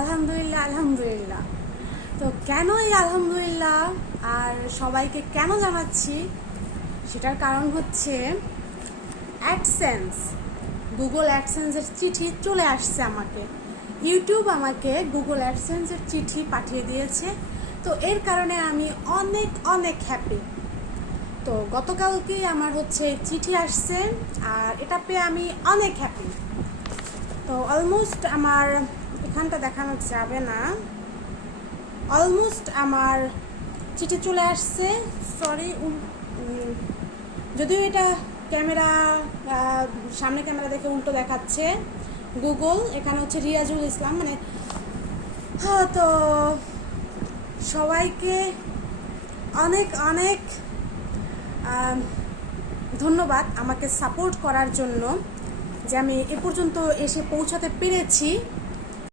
আলহামদুলিল্লাহ আলহামদুলিল্লাহ। তো কেন এই আলহামদুলিল্লাহ আর সবাইকে কেন জানাচ্ছি সেটার কারণ হচ্ছে অ্যাডসেন্স, গুগল অ্যাডসেন্সের চিঠি চলে আসছে আমাকে। ইউটিউব আমাকে গুগল অ্যাডসেন্সের চিঠি পাঠিয়ে দিয়েছে। তো এর কারণে আমি অনেক অনেক হ্যাপি। তো গতকালকেই আমার হচ্ছে চিঠি আসছে আর এটা পেয়ে আমি অনেক হ্যাপি। তো অলমোস্ট আমার এখানটা দেখানো যাবে না, অলমোস্ট আমার চিঠি চলে আসছে। সরি, যদিও এটা ক্যামেরা সামনে ক্যামেরা দেখে উল্টো দেখাচ্ছে গুগল, এখানে হচ্ছে রিয়াজুল ইসলাম মানে। হ্যাঁ, তো সবাইকে অনেক অনেক ধন্যবাদ আমাকে সাপোর্ট করার জন্য, যে আমি এ পর্যন্ত এসে পৌঁছাতে পেরেছি।